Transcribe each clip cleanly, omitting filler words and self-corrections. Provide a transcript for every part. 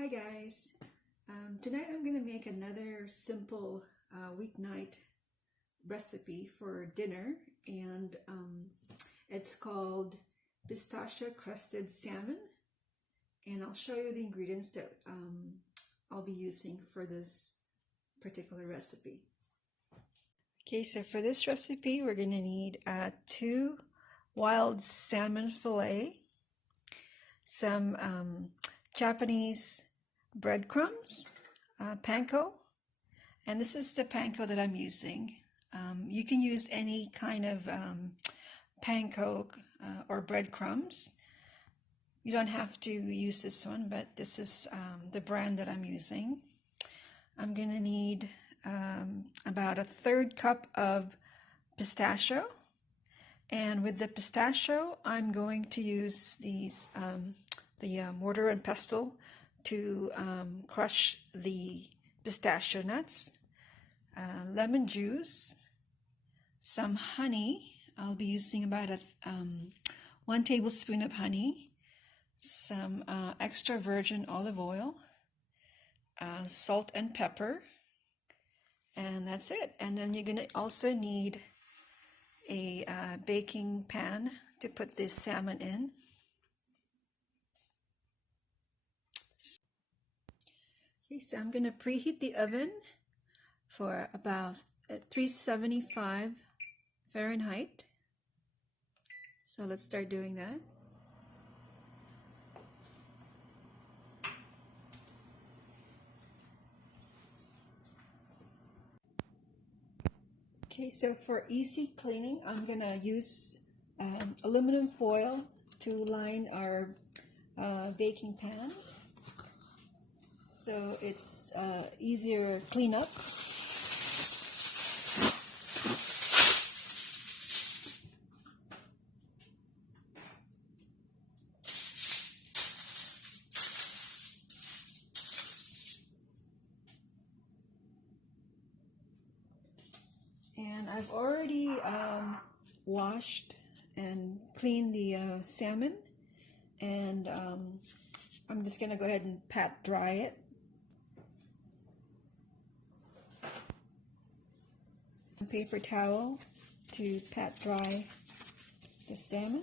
Hi guys, tonight I'm going to make another simple weeknight recipe for dinner, and it's called Pistachio Crusted Salmon, and I'll show you the ingredients that I'll be using for this particular recipe. Okay, so for this recipe we're going to need 2 wild salmon fillet, some Japanese breadcrumbs, panko, and this is the panko that I'm using. You can use any kind of panko or breadcrumbs. You don't have to use this one, but this is the brand that I'm using. I'm going to need about 1/3 cup of pistachio, and with the pistachio I'm going to use these the mortar and pestle to crush the pistachio nuts, lemon juice, some honey. I'll be using about 1 tablespoon of honey, some extra virgin olive oil, salt and pepper, and that's it. And then you're going to also need a baking pan to put this salmon in. Okay, so I'm going to preheat the oven for about 375 Fahrenheit. So let's start doing that. Okay, so for easy cleaning, I'm going to use aluminum foil to line our baking pan, so it's easier cleanup. And I've already washed and cleaned the salmon, and I'm just going to go ahead and pat dry it. A paper towel to pat dry the salmon.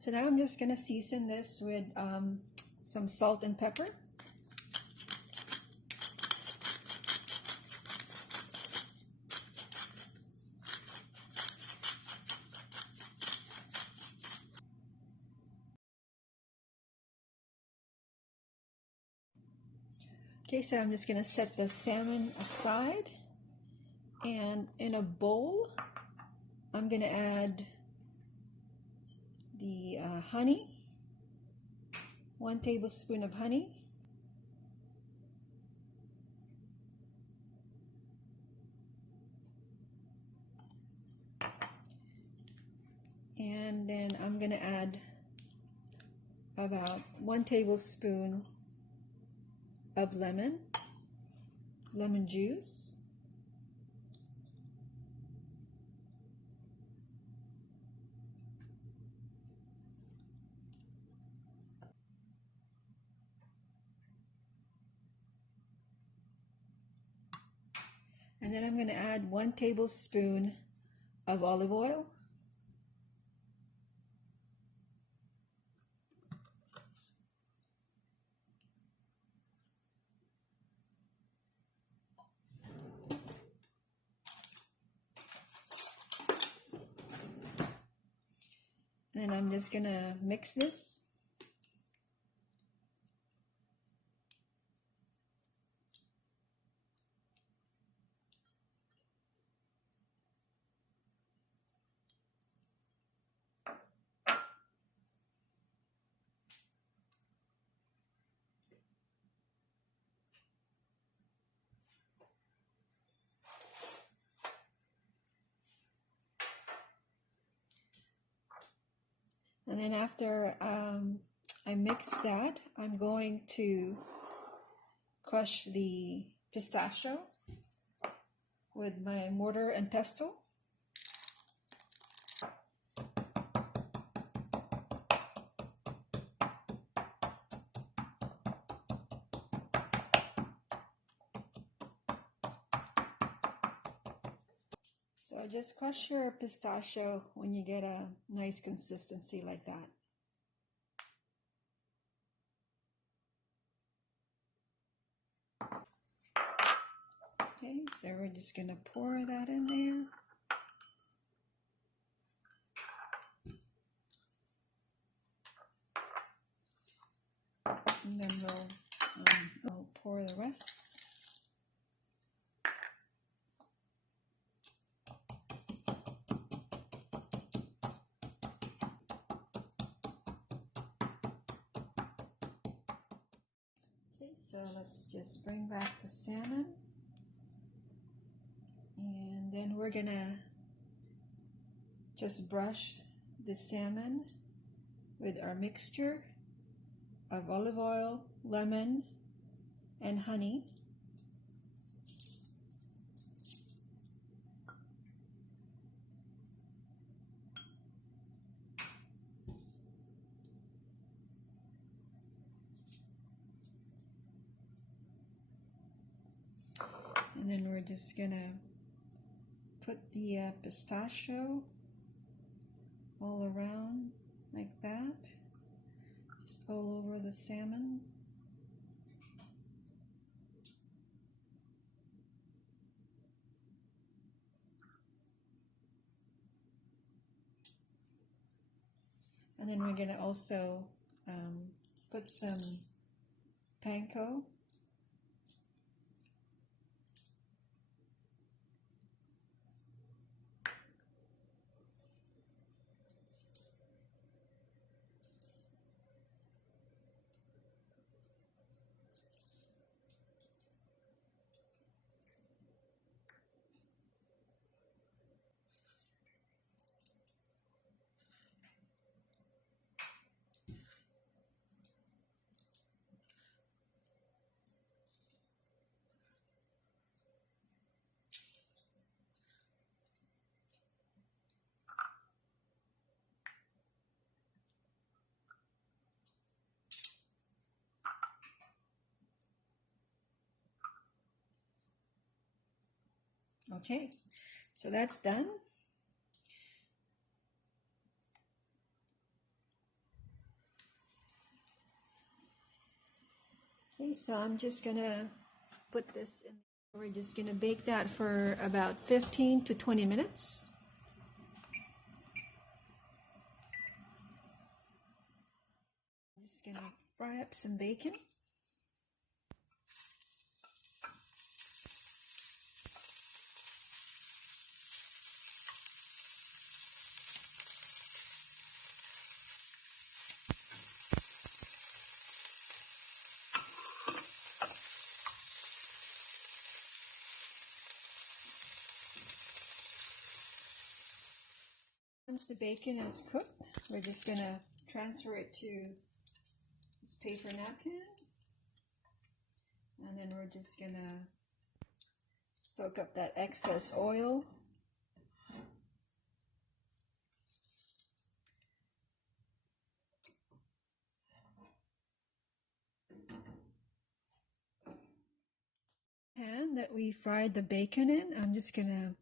So now I'm just going to season this with some salt and pepper. Okay, so I'm just going to set the salmon aside, and in a bowl I'm going to add the honey, 1 tablespoon of honey, and then I'm going to add about 1 tablespoon of lemon juice, and then I'm going to add 1 tablespoon of olive oil. And I'm just going to mix this. And then after I mix that, I'm going to crush the pistachio with my mortar and pestle. So just crush your pistachio when you get a nice consistency like that. Okay, so we're just going to pour that in there. And then we'll pour the rest. Okay, so let's just bring back the salmon. And then we're gonna just brush the salmon with our mixture of olive oil, lemon, and honey. And then we're just gonna put the pistachio all around like that, just all over the salmon. And then we're gonna also put some panko. Okay, so that's done. Okay, so I'm just gonna put this in. We're just gonna bake that for about 15 to 20 minutes. I'm just gonna fry up some bacon. Once the bacon is cooked, we're just going to transfer it to this paper napkin. And then we're just going to soak up that excess oil. Pan that we fried the bacon in, I'm just going to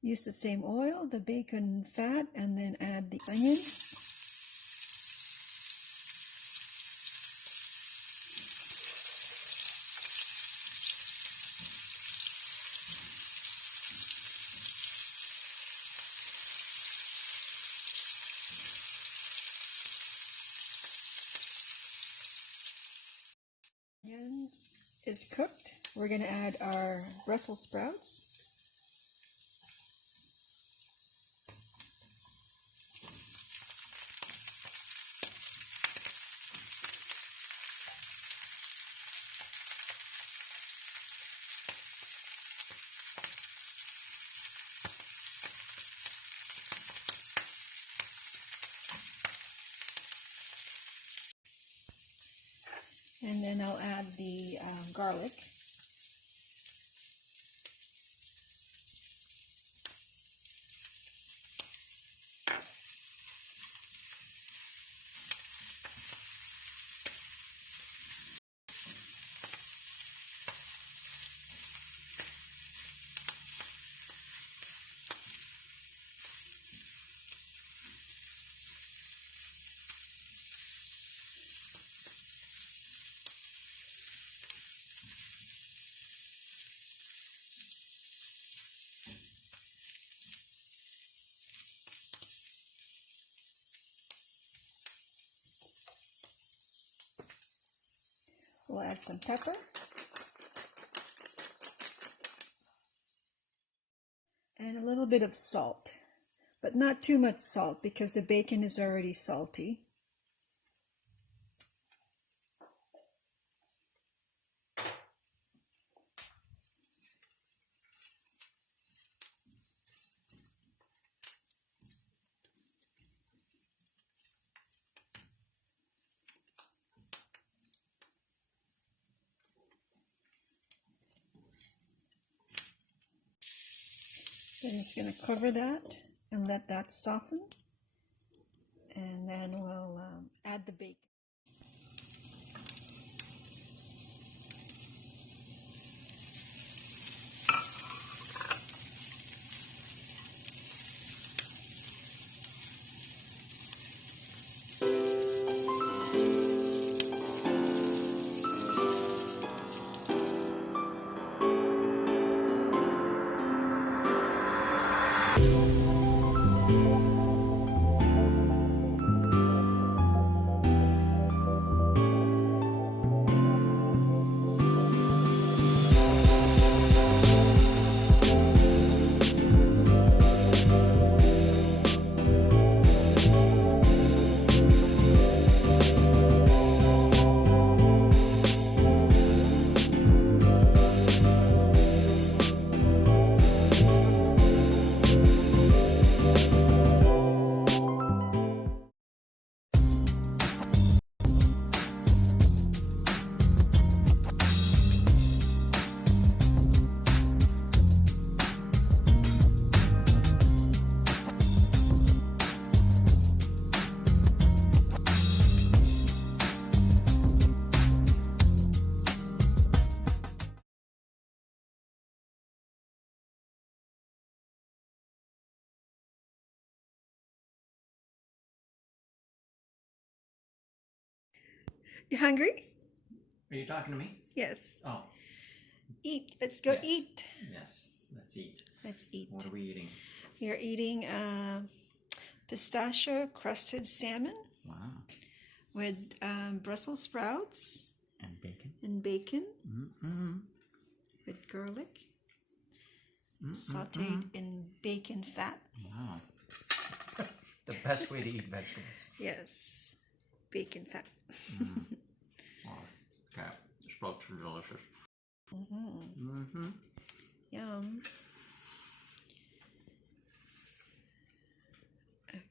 use the same oil, the bacon fat, and then add the onions. Onions is cooked. We're going to add our Brussels sprouts. And then I'll add the garlic. We'll add some pepper. And a little bit of salt, but not too much salt because the bacon is already salty. Then it's going to cover that and let that soften. And then we'll add the bacon. You hungry? Are you talking to me? Yes. Oh. Eat. Let's go eat. Yes, let's eat. Let's eat. What are we eating? We are eating pistachio crusted salmon. Wow. With Brussels sprouts. And bacon. And bacon. Mm-hmm. With garlic. Sauteed in bacon fat. Wow. The best way to eat vegetables. Yes. Bacon fat. Wow. Okay. The sprouts are delicious. Yum.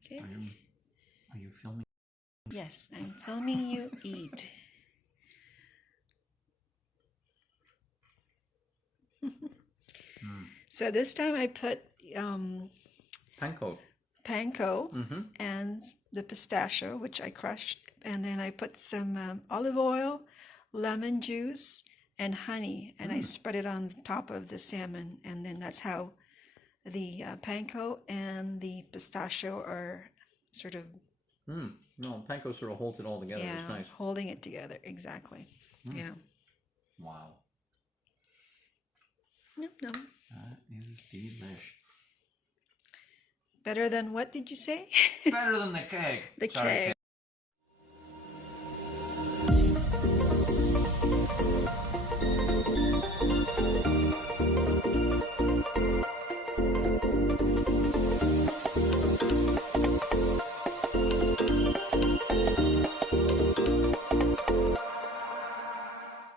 Okay. Are you filming? Yes, I'm filming you eat. So this time I put Panko and the pistachio, which I crushed, and then I put some olive oil, lemon juice, and honey, and I spread it on top of the salmon, and then that's how the panko and the pistachio are sort of... No, panko sort of holds it all together. Yeah, it's nice. Holding it together, exactly. Yeah. Wow. No. That is delish. Better than what did you say? Better than the keg. The keg.